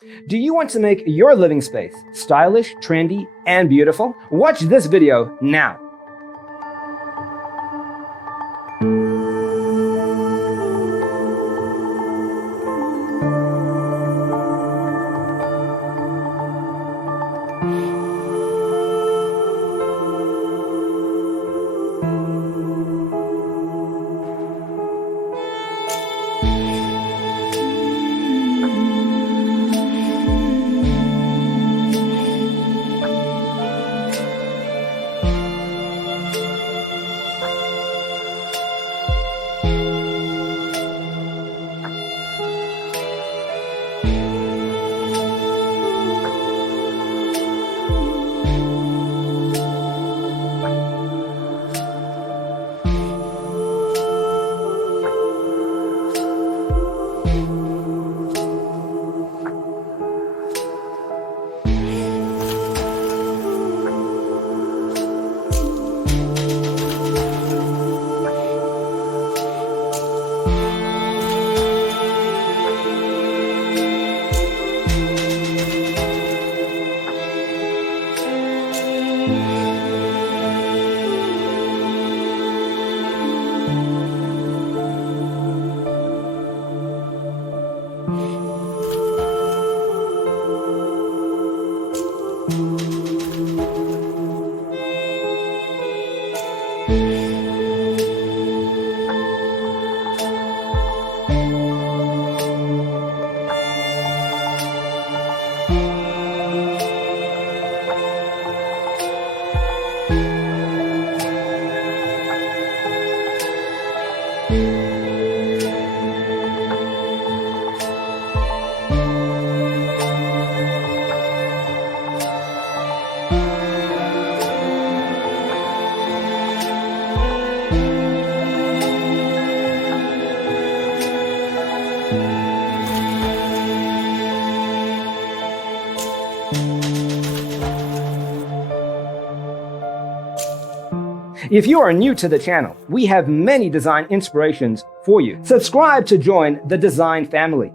Do you want to make your living space stylish, trendy, and beautiful? Watch this video now. If you are new to the channel, we have many design inspirations for you. Subscribe to join the design family.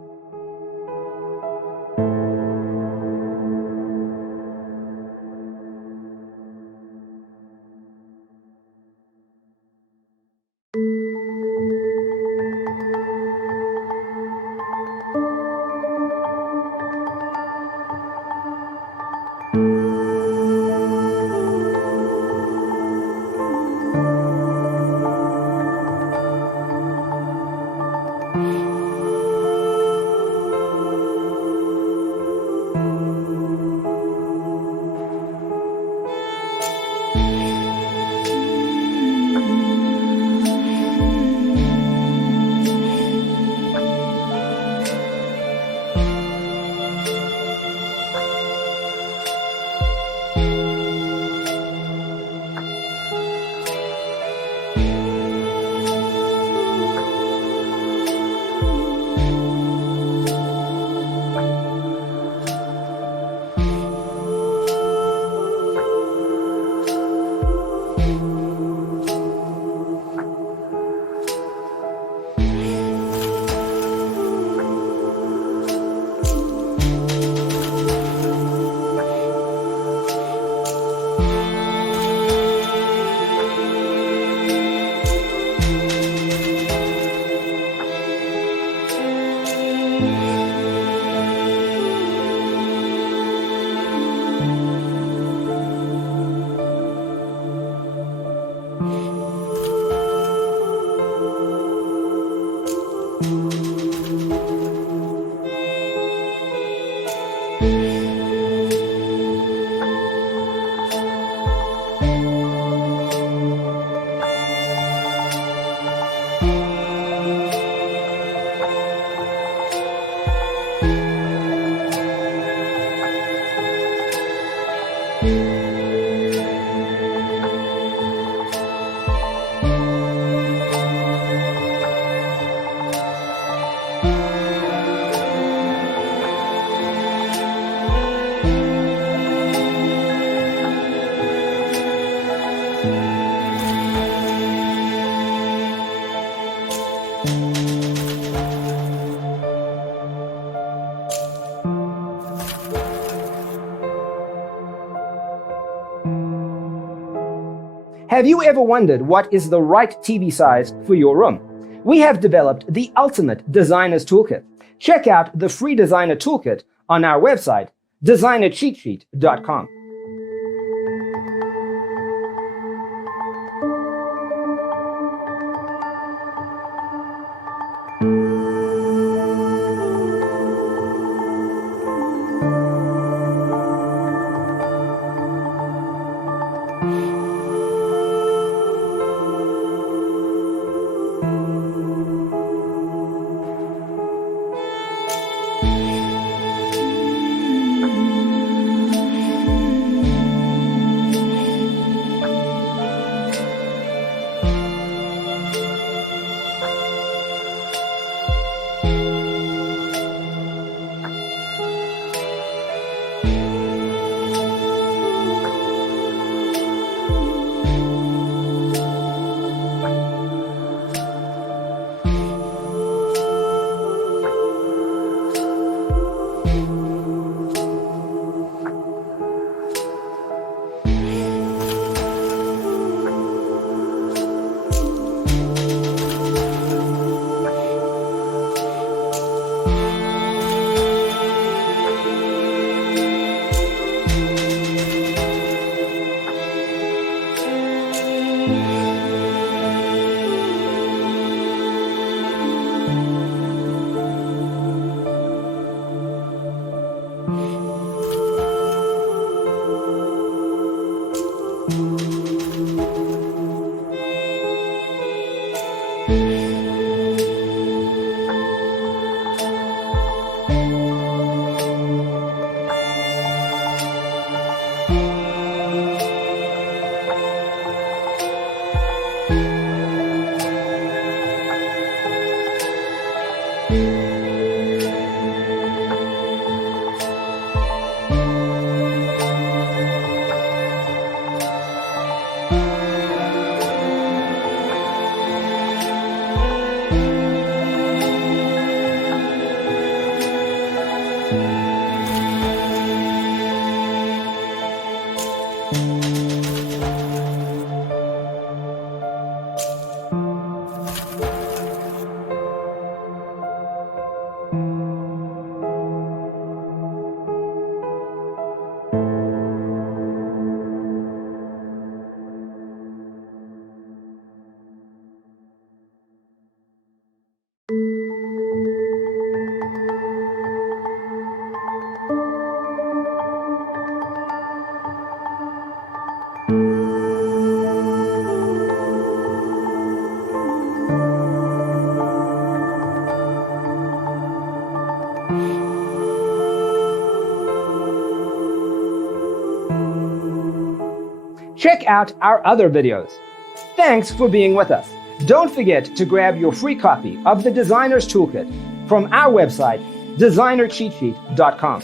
Have you ever wondered what is the right TV size for your room? We have developed the ultimate designer's toolkit. Check out the free designer toolkit on our website, designercheatsheet.com. Check out our other videos. Thanks for being with us. Don't forget to grab your free copy of the Designer's Toolkit from our website, designercheatsheet.com.